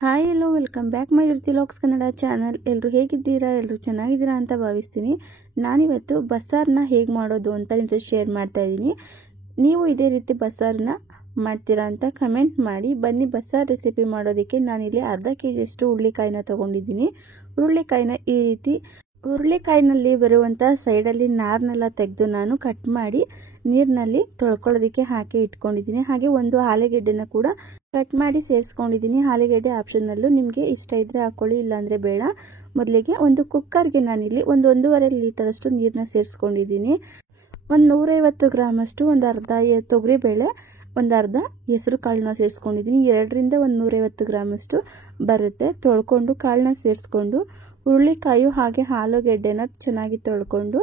Hi hello welcome back my Dhruti vlogs Kannada channel. ಎಲ್ಲರೂ ಹೇಗಿದ್ದೀರಾ? ಎಲ್ಲರೂ ಚೆನ್ನಾಗಿದ್ದೀರಾ ಅಂತ ಭಾವಿಸ್ತೀನಿ. ನಾನಿವತ್ತು ಬಸ್ಸಾರನ್ನ ಹೇಗೆ ಮಾಡೋದು ಅಂತ ನಿಮ್ಮ ಜೊತೆ ಶೇರ್ ಮಾಡ್ತಾ ಇದ್ದೀನಿ. ನೀವು ಇದೇ ರೀತಿ ಬಸ್ಸಾರನ್ನ ಮಾಡ್ತೀರಾ ಅಂತ ಕಮೆಂಟ್ ಮಾಡಿ. ಬನ್ನಿ ಬಸ್ಸಾರು ರೆಸಿಪಿ ಮಾಡೋದಕ್ಕೆ ನಾನಿಲ್ಲಿ ಅರ್ಧ kg ಹುರುಳಿಕಾಯಿನ ತೊಗೊಂಡಿದ್ದೀನಿ. ಹುರುಳಿಕಾಯಿನ ಈ ರೀತಿ ಹುರುಳಿಕಾಯಿನಲ್ಲಿ ಬರುವಂಥ ಸೈಡಲ್ಲಿ ನಾರನ್ನೆಲ್ಲ ತೆಗೆದು ನಾನು ಕಟ್ ಮಾಡಿ ನೀರಿನಲ್ಲಿ ತೊಳ್ಕೊಳ್ಳೋದಕ್ಕೆ ಹಾಕಿ ಇಟ್ಕೊಂಡಿದ್ದೀನಿ. ಹಾಗೆ ಒಂದು ಆಲೂಗೆಡ್ಡೆನ ಕೂಡ ಕಟ್ ಮಾಡಿ ಸೇರಿಸ್ಕೊಂಡಿದ್ದೀನಿ. ಆಲೂಗೆಡ್ಡೆ ಆಪ್ಷನಲ್ಲು, ನಿಮಗೆ ಇಷ್ಟ ಇದ್ದರೆ ಹಾಕ್ಕೊಳ್ಳಿ, ಇಲ್ಲಾಂದರೆ ಬೇಡ. ಮೊದಲಿಗೆ ಒಂದು ಕುಕ್ಕರ್ಗೆ ನಾನಿಲ್ಲಿ 1.5 ಲೀಟರಷ್ಟು ನೀರನ್ನ ಸೇರಿಸ್ಕೊಂಡಿದ್ದೀನಿ. ಒಂದು 150 ಗ್ರಾಮಷ್ಟು, ಒಂದು ಅರ್ಧ ತೊಗರಿಬೇಳೆ, ಒಂದು ಅರ್ಧ ಹೆಸರು ಕಾಳನ್ನ ಸೇರಿಸ್ಕೊಂಡಿದ್ದೀನಿ. 2ರಿಂದ 150 ಗ್ರಾಮಷ್ಟು ಬರುತ್ತೆ. ತೊಳ್ಕೊಂಡು ಕಾಳನ್ನ ಸೇರಿಸ್ಕೊಂಡು ಹುರುಳಿಕಾಯಿ ಹಾಗೆ ಆಲೂಗೆಡ್ಡೆನ ಚೆನ್ನಾಗಿ ತೊಳ್ಕೊಂಡು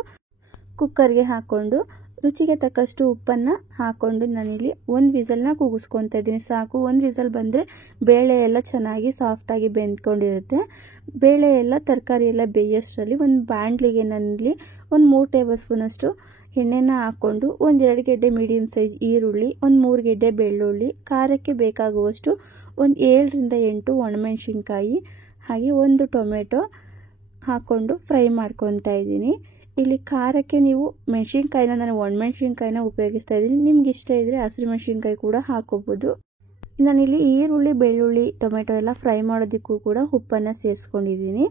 ಕುಕ್ಕರ್ಗೆ ಹಾಕ್ಕೊಂಡು ರುಚಿಗೆ ತಕ್ಕಷ್ಟು ಉಪ್ಪನ್ನು ಹಾಕ್ಕೊಂಡು ನಾನಿಲ್ಲಿ ಒಂದು ವಿಸಲ್ನ ಕೂಗಿಸ್ಕೊತಾ ಇದ್ದೀನಿ. ಸಾಕು, ಒಂದು ವಿಸಲ್ ಬಂದರೆ ಬೇಳೆ ಎಲ್ಲ ಚೆನ್ನಾಗಿ ಸಾಫ್ಟಾಗಿ ಬೆಂದ್ಕೊಂಡಿರುತ್ತೆ. ಬೇಳೆ ಎಲ್ಲ ತರಕಾರಿ ಎಲ್ಲ ಬೇಯೋಷ್ಟರಲ್ಲಿ ಒಂದು ಬಾಣಲಿಗೆ ನಾನಿಲ್ಲಿ ಒಂದು 3 ಟೇಬಲ್ ಸ್ಪೂನಷ್ಟು ಎಣ್ಣೆನ ಹಾಕ್ಕೊಂಡು 1-2 ಗೆಡ್ಡೆ ಮೀಡಿಯಮ್ ಸೈಜ್ ಈರುಳ್ಳಿ, ಒಂದು 3 ಗೆಡ್ಡೆ ಬೆಳ್ಳುಳ್ಳಿ, ಖಾರಕ್ಕೆ ಬೇಕಾಗುವಷ್ಟು ಒಂದು 7ರಿಂದ 8 ಒಣಮೆಣಸಿನ್ಕಾಯಿ ಹಾಗೆ ಒಂದು ಟೊಮೆಟೊ ಹಾಕ್ಕೊಂಡು ಫ್ರೈ ಮಾಡ್ಕೊತಾ ಇದ್ದೀನಿ. ಇಲ್ಲಿ ಖಾರಕ್ಕೆ ನೀವು ಮೆಣಸಿನ್ಕಾಯಿನ, ನಾನು ಒಣಮೆಣಸಿನ್ಕಾಯಿನ ಉಪಯೋಗಿಸ್ತಾ ಇದ್ದೀನಿ. ನಿಮ್ಗೆ ಇಷ್ಟ ಇದ್ದರೆ ಹಸಿರು ಮೆಣಸಿನ್ಕಾಯಿ ಕೂಡ ಹಾಕೋಬೋದು. ನಾನಿಲ್ಲಿ ಈರುಳ್ಳಿ, ಬೆಳ್ಳುಳ್ಳಿ, ಟೊಮೆಟೊ ಎಲ್ಲ ಫ್ರೈ ಮಾಡೋದಕ್ಕೂ ಕೂಡ ಉಪ್ಪನ್ನು ಸೇರಿಸ್ಕೊಂಡಿದ್ದೀನಿ.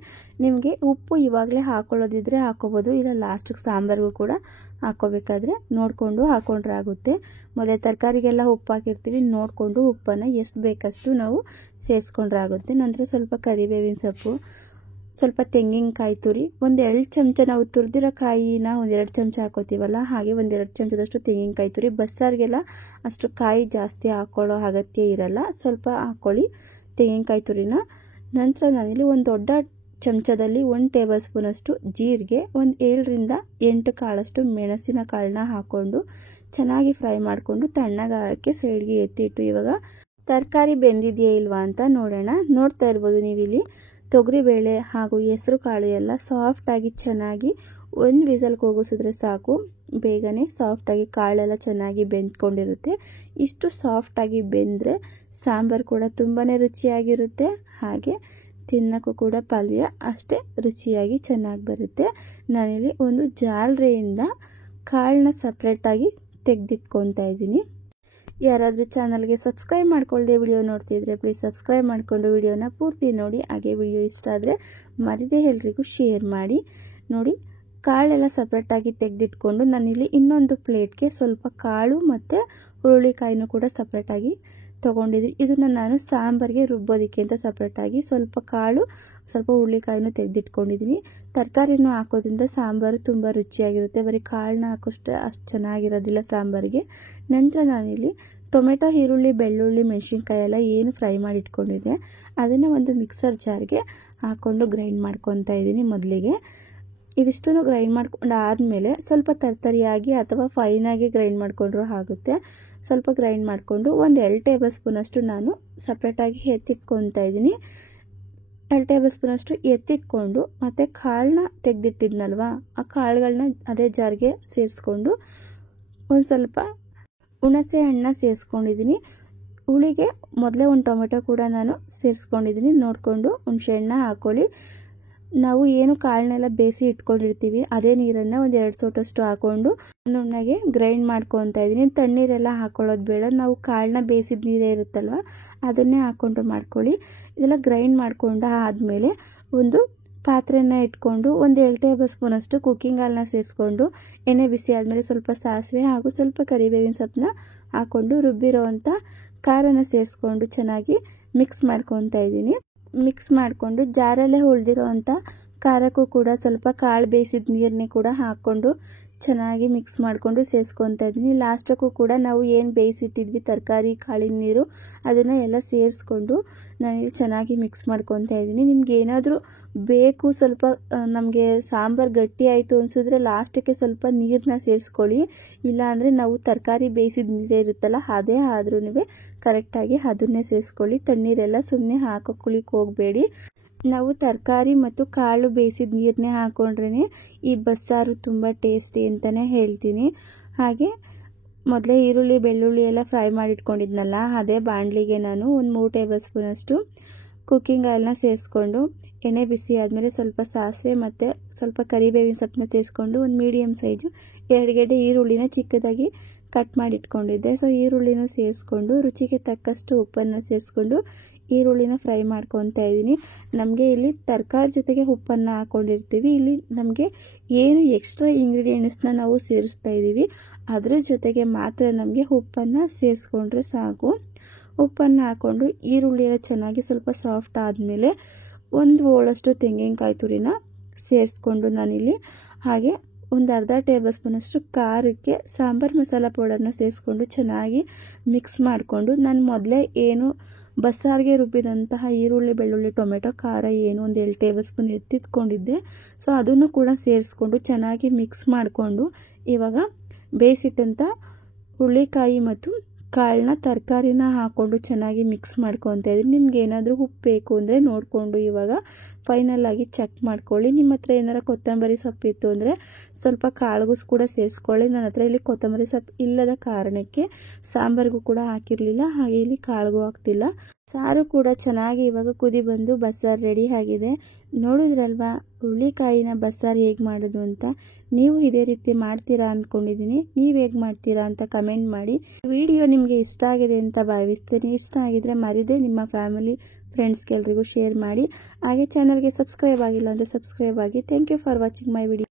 ನಿಮಗೆ ಉಪ್ಪು ಇವಾಗಲೇ ಹಾಕೊಳ್ಳೋದಿದ್ರೆ ಹಾಕೋಬೋದು, ಇಲ್ಲ ಲಾಸ್ಟಿಗೆ ಸಾಂಬಾರಿಗೂ ಕೂಡ ಹಾಕೋಬೇಕಾದ್ರೆ ನೋಡಿಕೊಂಡು ಹಾಕೊಂಡ್ರೆ ಆಗುತ್ತೆ. ಮೊದಲೇ ತರಕಾರಿಗೆಲ್ಲ ಉಪ್ಪು ಹಾಕಿರ್ತೀವಿ, ನೋಡಿಕೊಂಡು ಉಪ್ಪನ್ನು ಎಷ್ಟು ಬೇಕಷ್ಟು ನಾವು ಸೇರಿಸ್ಕೊಂಡ್ರೆ ಆಗುತ್ತೆ. ನಂತರ ಸ್ವಲ್ಪ ಕರಿಬೇವಿನ ಸೊಪ್ಪು, ಸ್ವಲ್ಪ ತೆಂಗಿನಕಾಯಿ ತುರಿ, ಒಂದು 2 ಚಮಚ ನಾವು ತುರಿದಿರೋ ಕಾಯಿನ ಒಂದು 2 ಚಮಚ ಹಾಕೋತೀವಲ್ಲ, ಹಾಗೆ ಒಂದು 2 ಚಮಚದಷ್ಟು ತೆಂಗಿನಕಾಯಿ ತುರಿ. ಬಸ್ಸಾರಿಗೆಲ್ಲ ಅಷ್ಟು ಕಾಯಿ ಜಾಸ್ತಿ ಹಾಕೊಳ್ಳೋ ಅಗತ್ಯ ಇರಲ್ಲ, ಸ್ವಲ್ಪ ಹಾಕ್ಕೊಳ್ಳಿ ತೆಂಗಿನಕಾಯಿ ತುರಿನ. ನಂತರ ನಾನಿಲ್ಲಿ ಒಂದು ದೊಡ್ಡ ಚಮಚದಲ್ಲಿ 1 ಟೇಬಲ್ ಸ್ಪೂನಷ್ಟು ಜೀರಿಗೆ, ಒಂದು 7ರಿಂದ 8 ಕಾಳಷ್ಟು ಮೆಣಸಿನ ಕಾಳನ್ನ ಹಾಕ್ಕೊಂಡು ಚೆನ್ನಾಗಿ ಫ್ರೈ ಮಾಡಿಕೊಂಡು ತಣ್ಣಗಾಗಕ್ಕೆ ಸೈಡ್ಗೆ ಎತ್ತಿಟ್ಟು ಇವಾಗ ತರಕಾರಿ ಬೆಂದಿದೆಯೇ ಇಲ್ವಾ ಅಂತ ನೋಡೋಣ. ನೋಡ್ತಾ ಇರ್ಬೋದು ನೀವಿಲ್ಲಿ ತೊಗರಿಬೇಳೆ ಹಾಗೂ ಹೆಸರು ಕಾಳು ಎಲ್ಲ ಸಾಫ್ಟಾಗಿ ಚೆನ್ನಾಗಿ ಒಂದು ವಿಸಲ್ ಕೂಗಿಸಿದ್ರೆ ಸಾಕು, ಬೇಗನೆ ಸಾಫ್ಟಾಗಿ ಕಾಳೆಲ್ಲ ಚೆನ್ನಾಗಿ ಬೆಂದ್ಕೊಂಡಿರುತ್ತೆ. ಇಷ್ಟು ಸಾಫ್ಟಾಗಿ ಬೆಂದರೆ ಸಾಂಬಾರು ಕೂಡ ತುಂಬಾ ರುಚಿಯಾಗಿರುತ್ತೆ, ಹಾಗೆ ತಿನ್ನೋಕ್ಕೂ ಕೂಡ ಪಲ್ಯ ಅಷ್ಟೇ ರುಚಿಯಾಗಿ ಚೆನ್ನಾಗಿ ಬರುತ್ತೆ. ನಾನಿಲ್ಲಿ ಒಂದು ಜಾಲರಿಯಿಂದ ಕಾಳನ್ನ ಸಪ್ರೇಟಾಗಿ ತೆಗೆದಿಟ್ಕೊತಾ ಇದ್ದೀನಿ. ಯಾರಾದರೂ ಚಾನಲ್ಗೆ ಸಬ್ಸ್ಕ್ರೈಬ್ ಮಾಡ್ಕೊಳ್ಳದೆ ವಿಡಿಯೋ ನೋಡ್ತಿದ್ರೆ ಪ್ಲೀಸ್ ಸಬ್ಸ್ಕ್ರೈಬ್ ಮಾಡಿಕೊಂಡು ವಿಡಿಯೋನ ಪೂರ್ತಿ ನೋಡಿ. ಹಾಗೆ ವಿಡಿಯೋ ಇಷ್ಟ ಆದರೆ ಮರಿದೇ ಎಲ್ರಿಗೂ ಶೇರ್ ಮಾಡಿ. ನೋಡಿ, ಕಾಳೆಲ್ಲ ಸಪ್ರೇಟಾಗಿ ತೆಗೆದಿಟ್ಕೊಂಡು ನಾನಿಲ್ಲಿ ಇನ್ನೊಂದು ಪ್ಲೇಟ್ಗೆ ಸ್ವಲ್ಪ ಕಾಳು ಮತ್ತು ಹುರುಳಿಕಾಯಿನೂ ಕೂಡ ಸಪ್ರೇಟಾಗಿ ತೊಗೊಂಡಿದ್ದೀನಿ. ಇದನ್ನು ನಾನು ಸಾಂಬಾರಿಗೆ ರುಬ್ಬೋದಕ್ಕೆ ಅಂತ ಸಪ್ರೇಟಾಗಿ ಸ್ವಲ್ಪ ಕಾಳು ಸ್ವಲ್ಪ ಹುರುಳಿಕಾಯಿನೂ ತೆಗೆದಿಟ್ಕೊಂಡಿದ್ದೀನಿ. ತರಕಾರಿನೂ ಹಾಕೋದ್ರಿಂದ ಸಾಂಬಾರು ತುಂಬ ರುಚಿಯಾಗಿರುತ್ತೆ, ಬರೀ ಕಾಳನ್ನ ಹಾಕೋಷ್ಟೇ ಅಷ್ಟು ಚೆನ್ನಾಗಿರೋದಿಲ್ಲ ಸಾಂಬಾರಿಗೆ. ನಂತರ ನಾನಿಲ್ಲಿ ಟೊಮೆಟೊ, ಈರುಳ್ಳಿ, ಬೆಳ್ಳುಳ್ಳಿ, ಮೆಣಸಿನ್ಕಾಯಿ ಎಲ್ಲ ಏನು ಫ್ರೈ ಮಾಡಿ ಇಟ್ಕೊಂಡಿದ್ದೆ ಅದನ್ನು ಒಂದು ಮಿಕ್ಸರ್ ಜಾರ್ಗೆ ಹಾಕ್ಕೊಂಡು ಗ್ರೈಂಡ್ ಮಾಡ್ಕೊತಾ ಇದ್ದೀನಿ. ಮೊದಲಿಗೆ ಇದಿಷ್ಟನ್ನು ಗ್ರೈಂಡ್ ಮಾಡ್ಕೊಂಡು ಆದಮೇಲೆ ಸ್ವಲ್ಪ ತರ್ತರಿಯಾಗಿ ಅಥವಾ ಫೈನಾಗಿ ಗ್ರೈಂಡ್ ಮಾಡಿಕೊಂಡ್ರೂ ಆಗುತ್ತೆ. ಸ್ವಲ್ಪ ಗ್ರೈಂಡ್ ಮಾಡಿಕೊಂಡು ಒಂದು 2 ಟೇಬಲ್ ಸ್ಪೂನಷ್ಟು ನಾನು ಸಪ್ರೇಟಾಗಿ ಎತ್ತಿಟ್ಕೊತಾ ಇದ್ದೀನಿ. 2 ಟೇಬಲ್ ಸ್ಪೂನಷ್ಟು ಎತ್ತಿಟ್ಕೊಂಡು ಮತ್ತು ಕಾಳನ್ನ ತೆಗೆದಿಟ್ಟಿದ್ನಲ್ವ, ಆ ಕಾಳುಗಳನ್ನ ಅದೇ ಜಾರ್ಗೆ ಸೇರಿಸ್ಕೊಂಡು ಒಂದು ಸ್ವಲ್ಪ ಹುಣಸೆ ಹಣ್ಣನ್ನ ಸೇರಿಸ್ಕೊಂಡಿದ್ದೀನಿ. ಹುಳಿಗೆ ಮೊದಲೇ ಒಂದು ಟೊಮೆಟೊ ಕೂಡ ನಾನು ಸೇರಿಸ್ಕೊಂಡಿದ್ದೀನಿ. ನೋಡಿಕೊಂಡು ಹುಣಸೆ ಹಣ್ಣನ್ನ ಹಾಕ್ಕೊಳ್ಳಿ. ನಾವು ಏನು ಕಾಳನ್ನೆಲ್ಲ ಬೇಯಿಸಿ ಇಟ್ಕೊಂಡಿರ್ತೀವಿ ಅದೇ ನೀರನ್ನು ಒಂದು 2 ಸೌಟಷ್ಟು ಹಾಕ್ಕೊಂಡು ನುಣ್ಣಗೆ ಗ್ರೈಂಡ್ ಮಾಡ್ಕೊತಾ ಇದ್ದೀನಿ. ತಣ್ಣೀರೆಲ್ಲ ಹಾಕ್ಕೊಳ್ಳೋದು ಬೇಡ, ನಾವು ಕಾಳನ್ನ ಬೇಯಿಸಿದ ನೀರೇ ಇರುತ್ತಲ್ವ ಅದನ್ನೇ ಹಾಕ್ಕೊಂಡು ಮಾಡ್ಕೊಳ್ಳಿ. ಇದೆಲ್ಲ ಗ್ರೈಂಡ್ ಮಾಡ್ಕೊಂಡು ಆದಮೇಲೆ ಒಂದು ಪಾತ್ರೆನ ಇಟ್ಕೊಂಡು ಒಂದು 2 ಟೇಬಲ್ ಸ್ಪೂನಷ್ಟು ಕುಕ್ಕಿಂಗ್ ಆಯಿಲ್ನ ಸೇರಿಸ್ಕೊಂಡು ಎಣ್ಣೆ ಬಿಸಿ ಆದಮೇಲೆ ಸ್ವಲ್ಪ ಸಾಸಿವೆ ಹಾಗೂ ಸ್ವಲ್ಪ ಕರಿಬೇವಿನ ಸೊಪ್ಪನ್ನ ಹಾಕ್ಕೊಂಡು ರುಬ್ಬಿರೋವಂಥ ಖಾರನ ಸೇರಿಸ್ಕೊಂಡು ಚೆನ್ನಾಗಿ ಮಿಕ್ಸ್ ಮಾಡ್ಕೊತಾ ಇದ್ದೀನಿ. ಮಿಕ್ಸ್ ಮಾಡಿಕೊಂಡು ಜಾರಲ್ಲೇ ಉಳಿದಿರೋ ಅಂಥ ಖಾರಕ್ಕೂ ಕೂಡ ಸ್ವಲ್ಪ ಕಾಳು ಬೇಯಿಸಿದ ನೀರನ್ನೇ ಕೂಡ ಹಾಕ್ಕೊಂಡು ಚೆನ್ನಾಗಿ ಮಿಕ್ಸ್ ಮಾಡಿಕೊಂಡು ಸೇರಿಸ್ಕೊತಾ ಇದ್ದೀನಿ. ಲಾಸ್ಟಕ್ಕೂ ಕೂಡ ನಾವು ಏನು ಬೇಯಿಸಿಟ್ಟಿದ್ವಿ ತರಕಾರಿ ಕಾಳಿನ ನೀರು ಅದನ್ನು ಎಲ್ಲ ಸೇರಿಸ್ಕೊಂಡು ನಾನಿಲ್ಲಿ ಚೆನ್ನಾಗಿ ಮಿಕ್ಸ್ ಮಾಡ್ಕೊತಾ ಇದ್ದೀನಿ. ನಿಮ್ಗೆ ಏನಾದರೂ ಬೇಕು, ಸ್ವಲ್ಪ ನಮಗೆ ಸಾಂಬಾರು ಗಟ್ಟಿ ಆಯಿತು ಅನಿಸಿದ್ರೆ ಲಾಸ್ಟಕ್ಕೆ ಸ್ವಲ್ಪ ನೀರನ್ನ ಸೇರಿಸ್ಕೊಳ್ಳಿ. ಇಲ್ಲಾಂದರೆ ನಾವು ತರಕಾರಿ ಬೇಯಿಸಿದ ನೀರೇ ಇರುತ್ತಲ್ಲ ಅದೇ ಆದ್ರೂ ಕರೆಕ್ಟಾಗಿ ಅದನ್ನೇ ಸೇರಿಸ್ಕೊಳ್ಳಿ. ತಣ್ಣೀರೆಲ್ಲ ಸುಮ್ಮನೆ ಹಾಕೋಕ್ಲಿಕ್ಕೆ ಹೋಗಬೇಡಿ. ನಾವು ತರಕಾರಿ ಮತ್ತು ಕಾಳು ಬೇಯಿಸಿದ ನೀರನ್ನೇ ಹಾಕ್ಕೊಂಡ್ರೇ ಈ ಬಸ್ಸಾರು ತುಂಬ ಟೇಸ್ಟಿ ಅಂತಲೇ ಹೇಳ್ತೀನಿ. ಹಾಗೆ ಮೊದಲೇ ಈರುಳ್ಳಿ, ಬೆಳ್ಳುಳ್ಳಿ ಎಲ್ಲ ಫ್ರೈ ಮಾಡಿಟ್ಕೊಂಡಿದ್ನಲ್ಲ ಅದೇ ಬಾಣಲಿಗೆ ನಾನು ಒಂದು 3 ಟೇಬಲ್ ಸ್ಪೂನಷ್ಟು ಕುಕ್ಕಿಂಗ್ ಆಯಿಲ್ನ ಸೇರಿಸ್ಕೊಂಡು ಎಣ್ಣೆ ಬಿಸಿ ಆದಮೇಲೆ ಸ್ವಲ್ಪ ಸಾಸಿವೆ ಮತ್ತು ಸ್ವಲ್ಪ ಕರಿಬೇವಿನ ಸೊಪ್ಪನ್ನ ಸೇರಿಸ್ಕೊಂಡು ಒಂದು ಮೀಡಿಯಮ್ ಸೈಜು 2 ಗೆಡ್ಡೆ ಈರುಳ್ಳಿನ ಚಿಕ್ಕದಾಗಿ ಕಟ್ ಮಾಡಿ ಇಟ್ಕೊಂಡಿದ್ದೆ. ಸೊ ಈರುಳ್ಳಿನೂ ಸೇರಿಸ್ಕೊಂಡು ರುಚಿಗೆ ತಕ್ಕಷ್ಟು ಉಪ್ಪನ್ನು ಸೇರಿಸ್ಕೊಂಡು ಈರುಳ್ಳಿನ ಫ್ರೈ ಮಾಡ್ಕೊತಾ ಇದ್ದೀನಿ. ನಮಗೆ ಇಲ್ಲಿ ತರಕಾರಿ ಜೊತೆಗೆ ಉಪ್ಪನ್ನು ಹಾಕ್ಕೊಂಡಿರ್ತೀವಿ. ಇಲ್ಲಿ ನಮಗೆ ಏನು ಎಕ್ಸ್ಟ್ರಾ ಇಂಗ್ರೀಡಿಯೆಂಟ್ಸ್ನ ನಾವು ಸೇರಿಸ್ತಾ ಇದ್ದೀವಿ, ಅದರ ಜೊತೆಗೆ ಮಾತ್ರ ನಮಗೆ ಉಪ್ಪನ್ನು ಸೇರಿಸ್ಕೊಂಡ್ರೆ ಸಾಕು. ಉಪ್ಪನ್ನು ಹಾಕ್ಕೊಂಡು ಈರುಳ್ಳಿನ ಚೆನ್ನಾಗಿ ಸ್ವಲ್ಪ ಸಾಫ್ಟ್ ಆದಮೇಲೆ 1 ಹೋಳಷ್ಟು ತೆಂಗಿನಕಾಯಿ ತುರಿನ ಸೇರಿಸ್ಕೊಂಡು ನಾನಿಲ್ಲಿ ಹಾಗೆ ಒಂದು ಅರ್ಧ ಟೇಬಲ್ ಸ್ಪೂನಷ್ಟು ಖಾರಕ್ಕೆ ಸಾಂಬಾರು ಮಸಾಲ ಪೌಡರ್ನ ಸೇರಿಸ್ಕೊಂಡು ಚೆನ್ನಾಗಿ ಮಿಕ್ಸ್ ಮಾಡಿಕೊಂಡು ನಾನು ಮೊದಲೇ ಏನು ಬಸ್ಸಾರಿಗೆ ರುಬ್ಬಿದಂತಹ ಈರುಳ್ಳಿ ಬೆಳ್ಳುಳ್ಳಿ ಟೊಮೆಟೊ ಖಾರ ಏನು ಒಂದು 2 ಟೇಬಲ್ ಸ್ಪೂನ್ ಎತ್ತಿಟ್ಕೊಂಡಿದ್ದೆ. ಸೊ ಅದನ್ನು ಕೂಡ ಸೇರಿಸ್ಕೊಂಡು ಚೆನ್ನಾಗಿ ಮಿಕ್ಸ್ ಮಾಡಿಕೊಂಡು ಇವಾಗ ಬೇಯಿಸಿಟ್ಟಂಥ ಹುರುಳಿಕಾಯಿ ಮತ್ತು ಕಾಳನ್ನ ತರಕಾರಿನ ಹಾಕ್ಕೊಂಡು ಚೆನ್ನಾಗಿ ಮಿಕ್ಸ್ ಮಾಡ್ಕೊತಾ ಇದ್ದೀನಿ. ನಿಮ್ಗೆ ಏನಾದರೂ ಉಪ್ಪು ಬೇಕು ಅಂದರೆ ನೋಡಿಕೊಂಡು ಇವಾಗ ಫೈನಲ್ ಆಗಿ ಚೆಕ್ ಮಾಡ್ಕೊಳ್ಳಿ. ನಿಮ್ಮ ಹತ್ರ ಏನಾರ ಕೊತ್ತಂಬರಿ ಸೊಪ್ಪು ಇತ್ತು ಅಂದರೆ ಸ್ವಲ್ಪ ಕಾಳುಗೂ ಕೂಡ ಸೇರಿಸ್ಕೊಳ್ಳಿ. ನನ್ನ ಹತ್ರ ಇಲ್ಲಿ ಕೊತ್ತಂಬರಿ ಸೊಪ್ಪು ಇಲ್ಲದ ಕಾರಣಕ್ಕೆ ಸಾಂಬಾರಿಗೂ ಕೂಡ ಹಾಕಿರಲಿಲ್ಲ, ಹಾಗೆ ಇಲ್ಲಿ ಕಾಳುಗೂ ಹಾಕ್ತಿಲ್ಲ. ಸಾರು ಕೂಡ ಚೆನ್ನಾಗಿ ಇವಾಗ ಕುದಿ ಬಂದು ಬಸ್ಸಾರು ರೆಡಿ ಆಗಿದೆ. ನೋಡಿದ್ರಲ್ವಾ ಹುರುಳಿಕಾಯಿನ ಬಸ್ಸಾರು ಹೇಗೆ ಮಾಡೋದು ಅಂತ. ನೀವು ಇದೇ ರೀತಿ ಮಾಡ್ತೀರಾ ಅಂದ್ಕೊಂಡಿದ್ದೀನಿ. ನೀವು ಹೇಗೆ ಮಾಡ್ತೀರಾ ಅಂತ ಕಮೆಂಟ್ ಮಾಡಿ. ವಿಡಿಯೋ ನಿಮಗೆ ಇಷ್ಟ ಆಗಿದೆ ಅಂತ ಭಾವಿಸ್ತೀನಿ. ಇಷ್ಟ ಆಗಿದ್ರೆ ಮರಿದೇ ನಿಮ್ಮ ಫ್ಯಾಮಿಲಿ ಫ್ರೆಂಡ್ಸ್ಗೆಲ್ರಿಗೂ ಶೇರ್ ಮಾಡಿ. ಹಾಗೆ ಚಾನಲ್ಗೆ ಸಬ್ಸ್ಕ್ರೈಬ್ ಆಗಿಲ್ಲ ಅಂದರೆ ಸಬ್ಸ್ಕ್ರೈಬ್ ಆಗಿ. Thank you for watching my video.